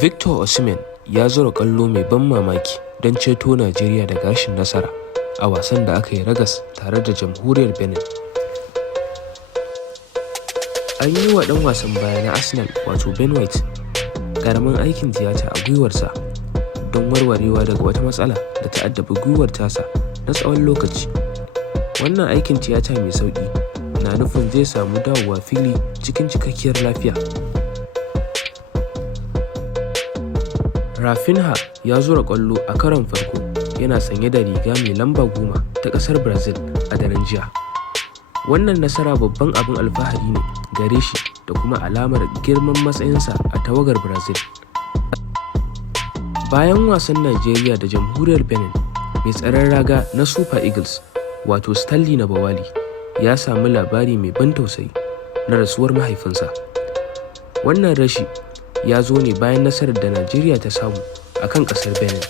Victor Osimhen ya zura ƙwallo mai ban mamaki don ceto Najeriya daga rashin nasara a wasan da aka yi ragas tare da Jamhuriyar Benin. An yi wa ɗan wasan baya na Arsenal wato Ben White ƙaramin aikin tiyata a gwiwarsa don warwarewa daga wata matsala da ta addabi gwiwar tasa na tsawon lokaci. Wannan aikin tiyata mai sauƙi na nufin zai samu dawowa fili cikin cikakkiyar lafiya. Rafinha ya zura ƙwallo a karon farko yana sanye da riga mai lamba 10 ta ƙasar Brazil a daren jiya. Wannan nasara babban abin alfahari ne gare shi da kuma alamar girman matsayinsa a tawagar Brazil. Bayan wasan Najeriya da Jamhuriyar Benin, mai tsaron raga na Super Eagles wato Stanley Nabawali ya samu labari mai ban tausayi na rasuwar mahaifinsa. Wannan rashi ya zo ne bayan nasarar da Najeriya ta samu a kan ƙasar Benin.